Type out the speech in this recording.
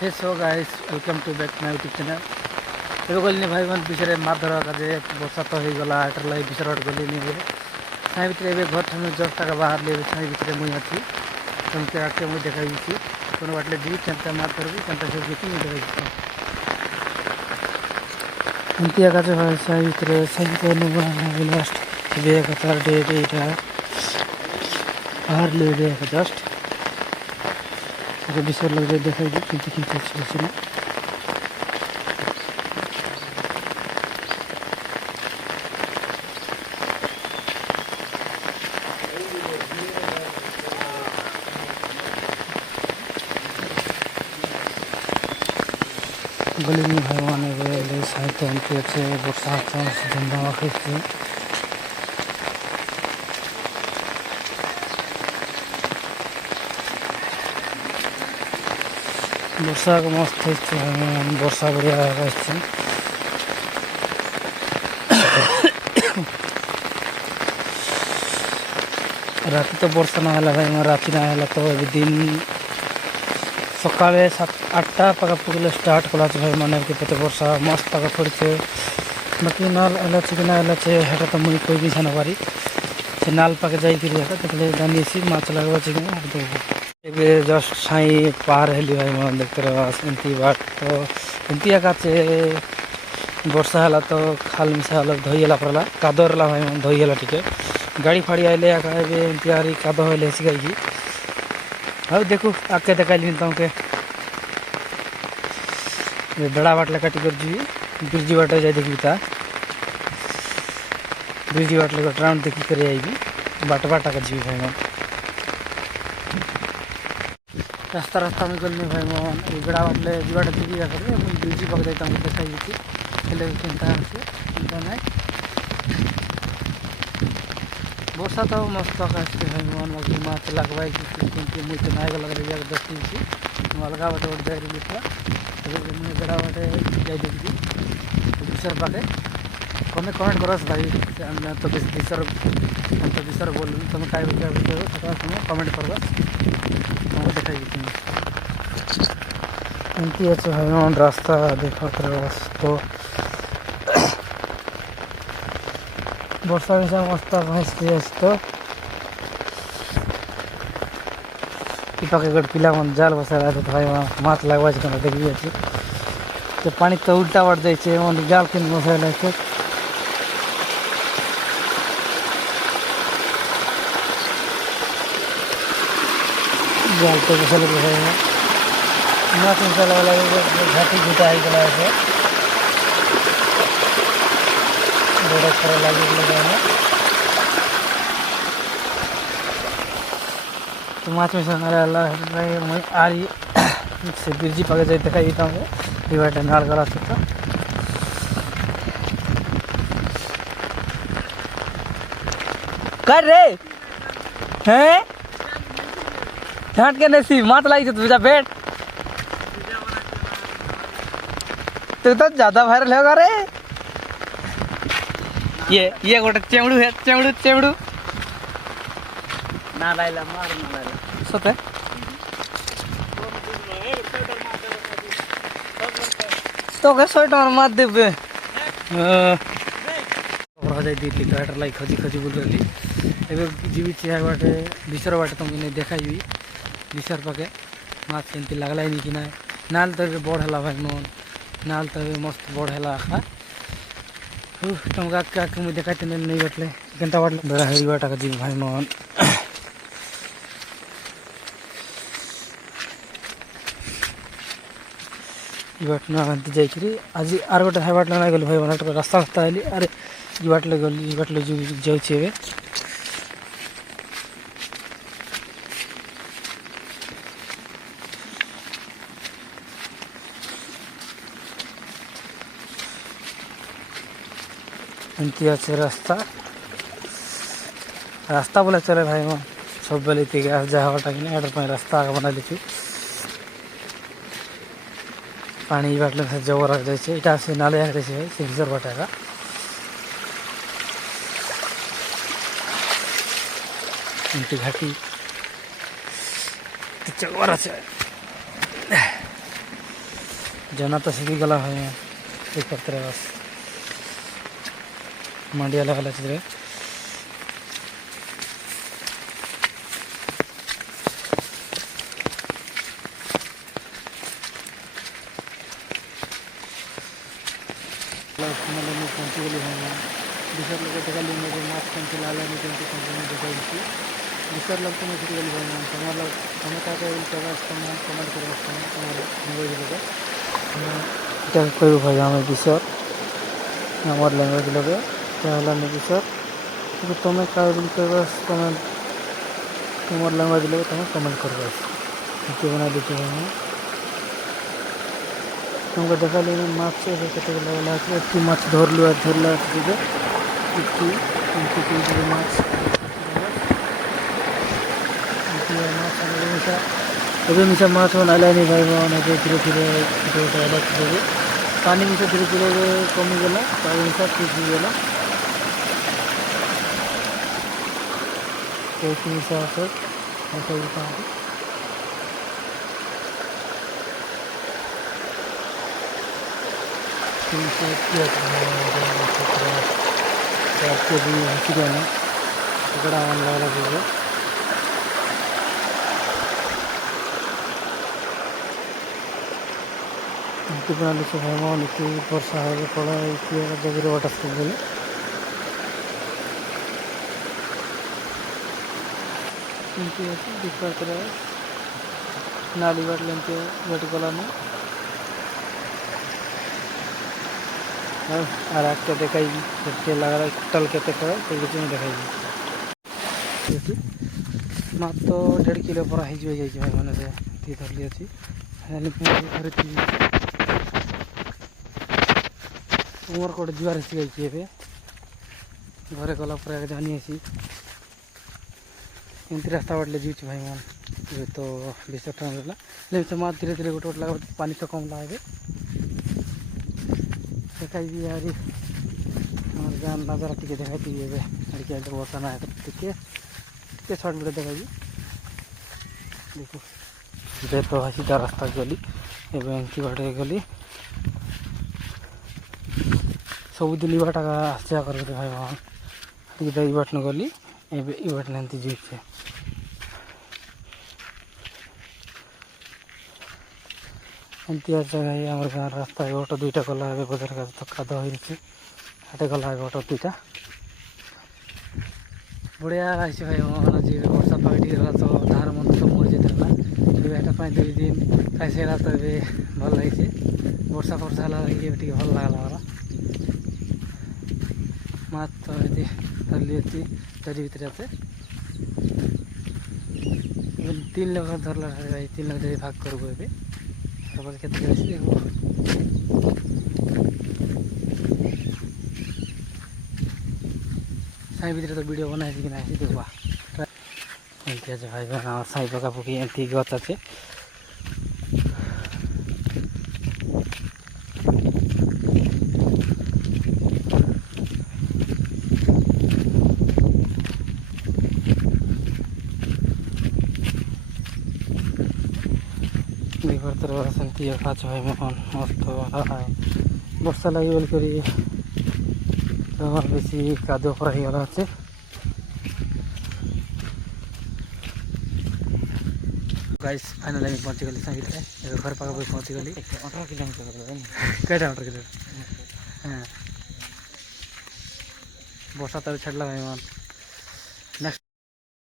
Hey so guys welcome to back my YouTube channel. ଏବେ ଗଲିନି ଭାଇମାନେ ବିଷୟରେ ମାଛ ଧରା ଯେ ବର୍ଷା ତ ହେଇଗଲା ଏଟାର ଲାଗି ବିଷୟରେ ଗଲିନି ଏବେ ସାଇ ଭିତରେ ଏବେ ଘର ଠାରୁ ଜଷ୍ଟ ତାକା ବାହାରିଲି ଏବେ ସାଇ ଭିତରେ ମୁଇଁ ଅଛି ସେମିତି ଆଗକେ ମୁଇଁ ଦେଖାଇଛି কোনো ବାଟରେ ଯିବି କେନ୍ତା ମାଛ ଧରିବି କେନ୍ତା ସବୁ ମୁଇଁ ଦେଖାଇଛି ଏମିତି ଏକା ଯେ ଭାଇ ସାଇ ଭିତରେ ଲାଷ୍ଟ ଏବେ ଏକା ତାର ଡେଟ୍ ଏଇଟା ବାହାରିଲି ଏବେ ଏକା ଜଷ୍ଟ ବିଷୟରେ ଲଗେଇ ଦେଖାଇଛି କେମିତି କେମିତି ଅଛି ନା गली भाई माने साहित्य एमती अच्छे वर्षा धुमधाम खेलते वर्षा को मस्त वर्षा बढ़िया राति तो वर्षा ना भाई राति ना तो दिन सकाले 7-8टा पाका पुगले स्टार्ट कला भाई माने के पते वर्षा मस्त पाका पड़े बाकी नाल एलाचे कि ना एलाचे हेटा तो मुई कोई भी जाना पारी से नाल पाके जाई कि हेटा तकले जानी सी माछ लगवा छि ना दो एबे जस्ट साई पार हेली भाई मन देखते रह एंती बाट तो एंती आकाचे वर्षा हला तो खाल मिसा हला धोइला परला कादरला भाई मन धोइला टिके गाड़ी फाड़ी आइले आका एबे एंती आरी कादो होले सी गाई हाँ देखो आके देखाली तुमके डड़ा बाट लेका टिकर जी ब्रिज बाट जाए देखी था ब्रिज बाट लेकर राउंड देखी कर आएगी बाट बाटा का जी भाई मन रास्ता रास्ता में गल भाई मन गड़ा बाट ले जी बाट देखी कर ब्रिज पक जाता हूँ देखाई हेले चिंता चिंता नहीं वर्षा तो मस्त आकाशे भाई मन बाकी माछ लगवाई कि मुझे तो नायक लग रही है 10 दिन से अलगा बाटे उठ जाए रही था मुझे गड़ा बाटे जाए देखी विसर पाके कमेंट करो भाई तो विसर बोल तुम क्या कमेंट कर तुमको देखाई एमती अच्छे भाई मन रास्ता देखा तो वर्षा मिसा मस्त भैंस तो पाके गोटे पिला मन जाल बसा भाई माछ लगवा देखी अच्छे तो पानी तो उल्टा बाट जाइए मन जाल के बसा जाल तो बसा माछ मिसा लगा घाटी घुटा हो गला बड़ा खरा लगे तो माछ में मैं आ रही से बिरजी पके जाए दिखाई था मुझे नाड़ गला तो कर रे हैं ढाट के नहीं मात लाई तुझा पेट तू तो ज्यादा वायरल होगा रे ये गोटे चेमड़ू है चेमड़ू ना लाइला मार ना लाइला सते तो के 100 टका मार देबे रह जाई दी टिकट लाई खजी खजी बोल रही एबे जीवी चिया बाटे बिसर बाटे तुम ने देखाई बिसर पके माछ सेंती लागला नहीं कि ना नाल तो बड़ हला भाई मन नाल तो मस्त बड़ हला आखा तुमका क्या मुझे देखाते नहीं बटले घंटा बाट बड़ा है बाटा का जी भाई मन बाट ना अंत जाइकरी आज आर गोटे है बाट ना गल भाई मन रास्ता रास्ता आइली अरे ई बाट ले गल ई बाट ले जाऊ छे बे एमती अच्छे रास्ता रास्ता बोले चले भाई मन सब बेले जहाटा कि रास्ता आगे बना ली पानी बाटले जब रख जाए इटा से नाले भाई से हिजर बाटा एमती घाटी जगह আছে जना तो सीखी गला है एक पत्र बस मंडिया लगा चित्र पहुँचीगली है दूसर लोग देखली मेरे माछ कौन लाल देखी दूसर लोग तुम्हें छुट्टी भाई तुम लोग तुम्हें क्या कमेंट कर कोई भाई आम दूसर हमार लैंग्वेज लगे क्या दूसर तुम्हें क्या कमेंट तुम्हार लैंग्वेज लगे तुम्हें कमेंट कर बना देखिए भाई तुमको देखा ली माछ से माछ धरला माछ ଏବେ ମିଶା ମାଛ ନାଇଲାନି ଭାଇ ମାନେ ଧୀରେ ଧୀରେ ପାଣି ମିଶା ଧୀରେ ଧୀରେ କମିଗଲା ପାଣି ମିଶା ଠିକ୍ ହେଇଗଲା ସେଇଠି ମିଶା ସବୁ ପାଣି लगा भाई नीति वर्षा है पड़ा जगह वाटर बोले नाली बाट लेंते वेट गलानी और एक देखा लगा टल के देखा देखा मात्र 1.5 किलो पर भाई मैंने धरली अच्छी उमर कोटे जुआर गई घरे गला जानी आसी एमती रास्ता बाटले जीव भाई मन ये तो बेस टाइम रहा लेकिन माछ धीरे धीरे गोटे गोटे लगा पानी तो कम लगे देखा यारी गाँ नजारा टी देखा अड़के बर्षा ना टे सर्ट वीडियो देखा देखो तो सीधा रास्ता गली एमती बाटे गली सबुदिन बाट आसा कर भाई मान बाट न गली बाट एमती जीचे एमती जगह आम गाँव रास्ता ऑटो 2टा गला बजार का तो काद हाटे गला ऑटो 2टा बढ़िया रही भाई मान जी वर्षा पाग टा तो धार मन तो मर जाता 2 दिन खाई तो भल लगे वर्षा फर्षा लगे भल लगला माछ तो ये धरली अच्छी दरी भर आते 3 लोग धरला भाई 3 लोग जब भाग करब ए केते देखो साई भर तो वीडियो बनाई कि ना देखा एमती आज भाई बहन साई पकापुकी एमती गच अच्छे सेमती खाच भाई मन मस्त वर्षा लगे बोल कर बेसी कादुआ पर गला अच्छे गाइस फाइनल लाइन पहुँची गली संगीत घर पाक पहुँची गली 18 किलोमीटर कईटा 18 किलोमीटर हाँ वर्षा तो छाड़ा भाई मन